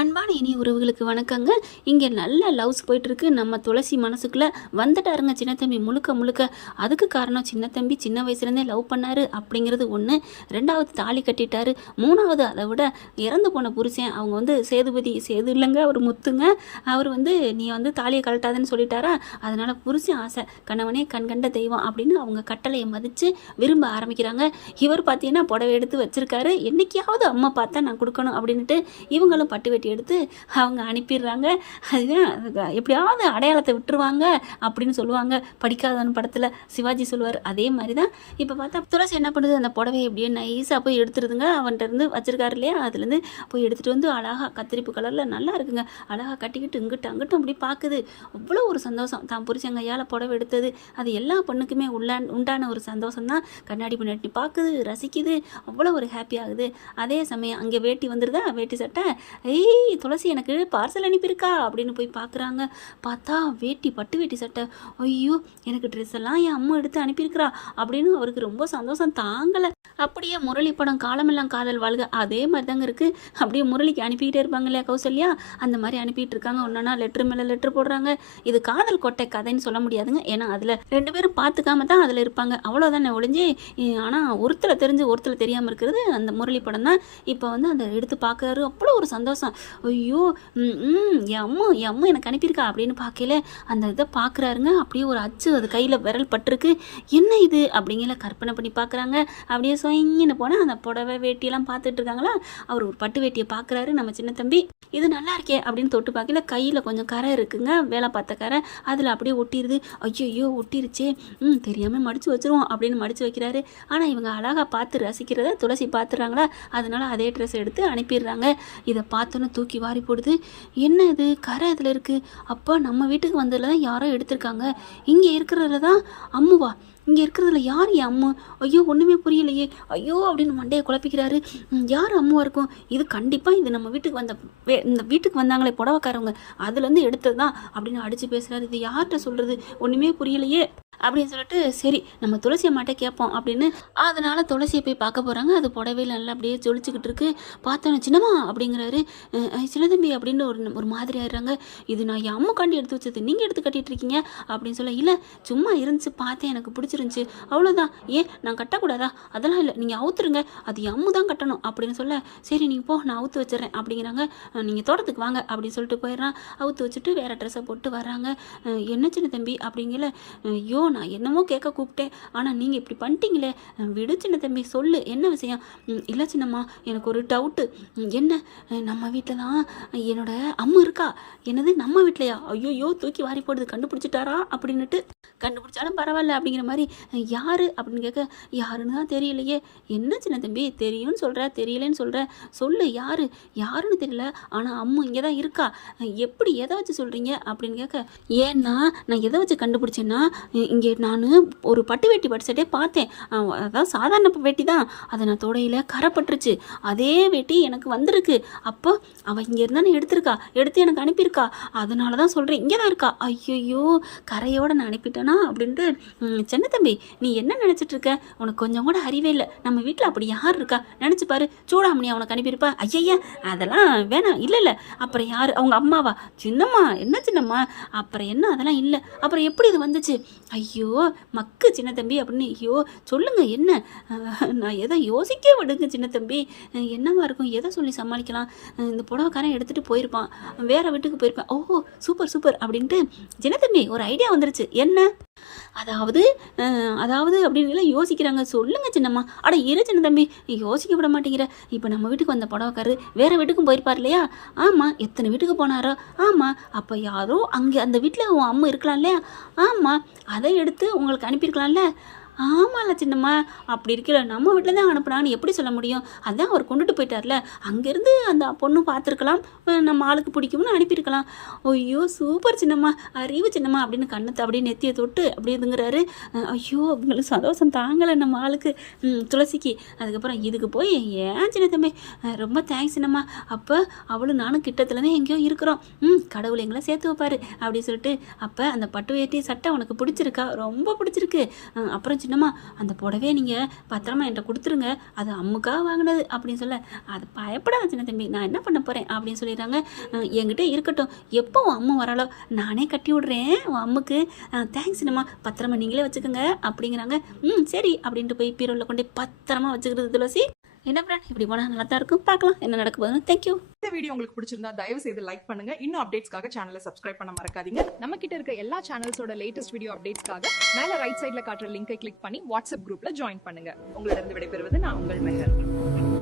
அன்பான இனிய உறவுகளுக்கு வணக்கங்க. இங்கே நல்ல லவ்ஸ் போயிட்டுருக்கு. நம்ம துளசி மனசுக்குள்ளே வந்துட்டாருங்க சின்ன தம்பி முழுக்க முழுக்க. அதுக்கு காரணம் சின்ன தம்பி சின்ன வயசுலேருந்தே லவ் பண்ணார் அப்படிங்கிறது ஒன்று. ரெண்டாவது தாலி கட்டிட்டாரு. மூணாவது அதை விட இறந்து போன புருஷன் அவங்க சேதுபதி சேது இல்லைங்க, அவர் முத்துங்க. அவர் நீ தாலியை கழட்டாதுன்னு சொல்லிட்டாரா, அதனால் புருஷன் ஆசை கணவனே கண் கண்ட தெய்வம் அப்படின்னு அவங்க கட்டளையை மதித்து விரும்ப ஆரம்பிக்கிறாங்க. இவர் பார்த்தீங்கன்னா புடவை எடுத்து வச்சுருக்காரு. என்றைக்காவது அம்மா பார்த்தா நான் கொடுக்கணும் அப்படின்ட்டு இவங்களும் பட்டு எடுத்து அவங்க அனுப்பிடுறாங்க. அதுதான் எப்படியாவது அடையாளத்தை விட்டுருவாங்க அப்படின்னு சொல்லுவாங்க. படிக்காதவன் படத்தில் சிவாஜி சொல்லுவார். அதே மாதிரி தான் இப்போ பார்த்தா துளசி என்ன பண்ணுது, அந்த புடவை எப்படியே நைஸாக போய் எடுத்துருதுங்க. அவன்கிட்ட இருந்து வச்சிருக்காரு இல்லையா, அதுலேருந்து போய் எடுத்துகிட்டு அழகாக கத்திரிப்பு கலரில் நல்லா இருக்குங்க. அழகாக கட்டிக்கிட்டு இங்கிட்ட அங்கிட்டும் அப்படி பார்க்குது. அவ்வளோ ஒரு சந்தோஷம். தான் புரிச்சங்க கையால் புடவை எடுத்தது அது எல்லா பொண்ணுக்குமே உண்டான ஒரு சந்தோஷம் தான். கண்ணாடி பின்னாடி பார்க்குது, ரசிக்குது, அவ்வளோ ஒரு ஹாப்பி ஆகுது. அதே சமயம் அங்கே வேட்டி வந்துடுதா, வேட்டி சட்டை. துளசி எனக்கு பார்சல் அனுப்பியிருக்கா அப்படின்னு போய் பார்க்குறாங்க. பார்த்தா வேட்டி பட்டு வேட்டி சட்டை. ஐயோ, எனக்கு ட்ரெஸ் எல்லாம் என் அம்மா எடுத்து அனுப்பியிருக்கிறா அப்படின்னு அவருக்கு ரொம்ப சந்தோஷம் தாங்கலை. அப்படியே முரளி படம் காலமெல்லாம் காதல் வாழ்க அதே மாதிரி தாங்க இருக்குது. அப்படியே முரளிக்கு அனுப்பிக்கிட்டே இருப்பாங்க இல்லையா கௌசல்யா, அந்த மாதிரி அனுப்பிட்டு இருக்காங்க. ஒன்றா லெட்ரு மேலே லெட்ரு போடுறாங்க. இது காதல் கொட்டை கதைன்னு சொல்ல முடியாதுங்க. ஏன்னா அதில் ரெண்டு பேரும் பார்த்துக்காம தான் அதில் இருப்பாங்க, அவ்வளோதானே ஒழிஞ்சு. ஆனால் ஒருத்தரை தெரிஞ்சு ஒருத்தரை தெரியாமல் இருக்கிறது அந்த முரளி படம் தான். இப்போ அதை எடுத்து பார்க்குறாரு. அவ்வளோ ஒரு சந்தோஷம். ஐயோ, என் அம்மா எனக்கு அனுப்பியிருக்கா அப்படின்னு பார்க்கல அந்த இதை பார்க்குறாருங்க. அப்படியே ஒரு அச்சு அது கையில் விரல் பட்டிருக்கு. என்ன இது அப்படிங்கிற கற்பனை பண்ணி பார்க்குறாங்க. அப்படியே சொயின்னு போனால் அந்த புடவை வேட்டியெல்லாம் பார்த்துட்டு இருக்காங்களா, அவர் ஒரு பட்டு வேட்டியை பார்க்குறாரு நம்ம சின்ன தம்பி. இது நல்லா இருக்கே அப்படின்னு தொட்டு பார்க்கல, கையில் கொஞ்சம் கரை இருக்குங்க, வேலை பார்த்த கரை, அதில் அப்படியே ஒட்டிடுது. ஐயோ ஒட்டிருச்சே, தெரியாமல் மடித்து வச்சிருவோம் அப்படின்னு மடித்து வைக்கிறாரு. ஆனால் இவங்க அழகாக பார்த்து ரசிக்கிறத துளசி பார்த்துறாங்களா, அதனால அதே ட்ரெஸ் எடுத்து அனுப்பிடுறாங்க. இதை பார்த்தோன்னு தூக்கி வாரி போடுது. என்ன இது கரை இதில் இருக்குது, அப்போ நம்ம வீட்டுக்கு வந்ததில் தான் யாரோ எடுத்திருக்காங்க. இங்கே இருக்கிறதுல தான் அம்முவா, இங்கே இருக்கிறதுல யார் என் அம்மு? ஐயோ ஒன்றுமே புரியலையே, ஐயோ அப்படின்னு மண்டையை குழப்பிக்கிறாரு. யார் அம்முவாக இருக்கும்? இது கண்டிப்பாக இது நம்ம வீட்டுக்கு இந்த வீட்டுக்கு வந்தாங்களே புடவைக்காரவங்க அதுலேருந்து எடுத்தது தான் அப்படின்னு அடித்து பேசுகிறாரு. இது யார்கிட்ட சொல்கிறது, ஒன்றுமே புரியலையே அப்படின்னு சொல்லிட்டு சரி நம்ம துளசி அம்மாட்ட கேட்போம் அப்படின்னு அதனால் துளசியை போய் பார்க்க போகிறாங்க. அது புடவையில் நல்லா அப்படியே ஜொலிச்சுக்கிட்டு இருக்கு. பார்த்தோன்னே சின்னம்மா அப்படிங்கிறாரு. சின்ன தம்பி அப்படின்னு ஒரு மாதிரி ஆயிடுறாங்க. இது நான் என் அம்முக்காண்டி எடுத்து வச்சது, நீங்கள் எடுத்து கட்டிகிட்டு இருக்கீங்க அப்படின்னு சொல்ல, இல்லை சும்மா இருந்துச்சு பார்த்தேன், எனக்கு பிடிச்சிருந்துச்சி, அவ்வளோதான். ஏன் நான் கட்டக்கூடாதா? அதெல்லாம் இல்லை, நீங்கள் அவுத்துருங்க, அது என் அம்மு தான் கட்டணும் அப்படின்னு சொல்ல, சரி நீங்கள் போ நான் அவுத்து வச்சிடறேன் அப்படிங்கிறாங்க. நீங்கள் தோட்டத்துக்கு வாங்க அப்படின்னு சொல்லிட்டு போயிடுறான். அவுத்து வச்சுட்டு வேறு ட்ரெஸ்ஸை போட்டு வர்றாங்க. என்ன சின்ன தம்பி அப்படிங்கல, ஐயோ நான் என்னமோ கேட்க கூப்பிட்டேன், ஆனால் நீங்கள் இப்படி பண்ணிட்டீங்களே, விடு சின்ன தம்பி சொல்லு என்ன விஷயம்? இல்லை சின்னம்மா எனக்கு ஒரு டவுட்டு. என்ன, நம்ம வீட்டில் தான் என்னோட அம்மு இருக்கா. என்னது நம்ம வீட்லையா? ஐயோ தூக்கி வாரி போடுது, கண்டுபிடிச்சிட்டாரா அப்படின்னுட்டு. கண்டுபிடிச்சாலும் பரவாயில்ல அப்படிங்கிற மாதிரி. யார் அப்படின்னு கேட்க, யாருன்னு தான் தெரியலையே. என்ன சின்ன தம்பி தெரியும்னு சொல்கிற தெரியலன்னு சொல்கிற, சொல்லு யார்? யாருன்னு தெரியல, ஆனால் அம்மு இங்கே தான் இருக்கா. எப்படி எதை வச்சு சொல்கிறீங்க அப்படின்னு கேட்க, ஏன்னா நான் எதை வச்சு கண்டுபிடிச்சேன்னா, இங்கே நான் ஒரு பட்டு வேட்டி படிச்சுட்டே பார்த்தேன். அதான் சாதாரண வேட்டி தான், அதை நான் தொடையில் கரைப்பட்டுருச்சு. அதே வேட்டி எனக்கு வந்திருக்கு. அப்போ அவள் இங்கே இருந்தானே எடுத்திருக்கா, எடுத்து எனக்கு அனுப்பியிருக்கா. அதனால தான் சொல்கிறேன் இங்கே தான் இருக்கா. ஐயோ கரையோடு நான் அனுப்பிட்டேனா அப்படின்ட்டு. சின்ன தம்பி நீ என்ன நினச்சிட்டு இருக்க, உனக்கு கொஞ்சம் கூட அறிவே இல்லை. நம்ம வீட்டில் அப்படி யார் இருக்கா நினச்சி பாரு. சூடாமணி அவனுக்கு அனுப்பியிருப்பா. ஐயா அதெல்லாம் வேணாம். இல்லை இல்லை, அப்புறம் யார்? அவங்க அம்மாவா? சின்னம்மா என்ன சின்னம்மா, அப்புறம் என்ன அதெல்லாம் இல்லை, அப்புறம் எப்படி இது வந்துச்சு? ஐயோ மக்கு சின்ன தம்பி அப்படின்னு. ஐயோ சொல்லுங்க என்ன, நான் எதை யோசிக்க விடுங்க சின்ன தம்பி, என்னவா இருக்கும், எதை சொல்லி சமாளிக்கலாம்? இந்த புடவைக்காரன் எடுத்துகிட்டு போயிருப்பான், வேற வீட்டுக்கு போயிருப்பான். ஓ சூப்பர் சூப்பர் அப்படின்ட்டு சின்ன தம்பி ஒரு ஐடியா வந்துருச்சு. என்ன அதாவது அப்படின்னு யோசிக்கிறாங்க. சொல்லுங்க சின்னம்மா. அட இரு சின்ன தம்பி, யோசிக்க விட மாட்டேங்கிற. இப்போ நம்ம வீட்டுக்கு வந்த புடவைக்காரரு வேற வீட்டுக்கும் போயிருப்பார் இல்லையா? ஆமாம். எத்தனை வீட்டுக்கு போனாரோ? ஆமாம். அப்போ யாரோ அங்கே அந்த வீட்டில் உன் அம்மா இருக்கலாம் இல்லையா? ஆமாம். அதை எடுத்து உங்களுக்கு அனுப்பியிருக்கலாம்ல? ஆமாம்ல சின்னம்மா, அப்படி இருக்கல நம்ம வீட்டில் தான் அனுப்புனான்னு எப்படி சொல்ல முடியும்? அதான் அவர் கொண்டுட்டு போயிட்டார்ல, அங்கேருந்து அந்த பொண்ணு பார்த்துருக்கலாம், நம்ம ஆளுக்கு பிடிக்கும்னு அனுப்பியிருக்கலாம். ஐயோ சூப்பர் சின்னம்மா, அறிவு சின்னம்மா அப்படின்னு கண்ணத்தை அப்படியே நெத்தியை தொட்டு அப்படி இதுங்கிறாரு. ஐயோ அவங்களுக்கு சந்தோஷம் தாங்கலை நம்ம ஆளுக்கு, துளசிக்கு. அதுக்கப்புறம் இதுக்கு போய் ஏன் சின்ன தம்பி ரொம்ப தேங்க்ஸ் சின்னம்மா, அப்போ அவளும் நானும் கிட்டத்துலேருந்து எங்கேயோ இருக்கிறோம், கடவுள் எங்களை சேர்த்து வைப்பார் அப்படின்னு சொல்லிட்டு. அப்போ அந்த பட்டு வேட்டி சட்டை உனக்கு பிடிச்சிருக்கா? ரொம்ப பிடிச்சிருக்கு. அப்புறம் சின்னம்மா அந்த புடவையை நீங்கள் பத்திரமா என்கிட்ட கொடுத்துருங்க, அது அம்முக்காக வாங்கினது அப்படின்னு சொல்ல, அது பயப்படாத சின்ன தம்பி, நான் என்ன பண்ண போகிறேன் அப்படின்னு சொல்லிடுறாங்க. என்கிட்ட இருக்கட்டும், எப்போ உன் அம்மா வராளோ நானே கட்டி விடுறேன் உன் அம்முக்கு, தேங்க்ஸ் சின்னம்மா, பத்திரமா நீங்களே வச்சுக்கோங்க அப்படிங்கிறாங்க. சரி அப்படின்ட்டு போய் பீரோவில் கொண்டு பத்திரமா வச்சுக்கிறது துளசி. என்ன ஃப்ரெண்ட், இப்படி போனால் நல்லா தான் இருக்கும், பார்க்கலாம் என்ன நடக்க போகுதுன்னு. தேங்க்யூ. இந்த வீடியோ உங்களுக்கு பிடிச்சிருந்தா தயவு செய்து லைக் பண்ணுங்க. இன்னும் அப்டேட்ஸ்க்காக சேனலை சப்ஸ்கிரைப் பண்ண மறக்காதீங்க. நம்ம கிட்ட இருக்க எல்லா சேனல்ஸோட லேட்டஸ்ட் வீடியோ அப்டேட்ஸ்க்காக மேல ரைட் சைடுல காட்டுற லிங்கை கிளிக் பண்ணி வாட்ஸ்அப் குரூப்ல ஜாயின் பண்ணுங்க. உங்களிடம் விடைபெறுவது நான் உங்கள் மெஹர்.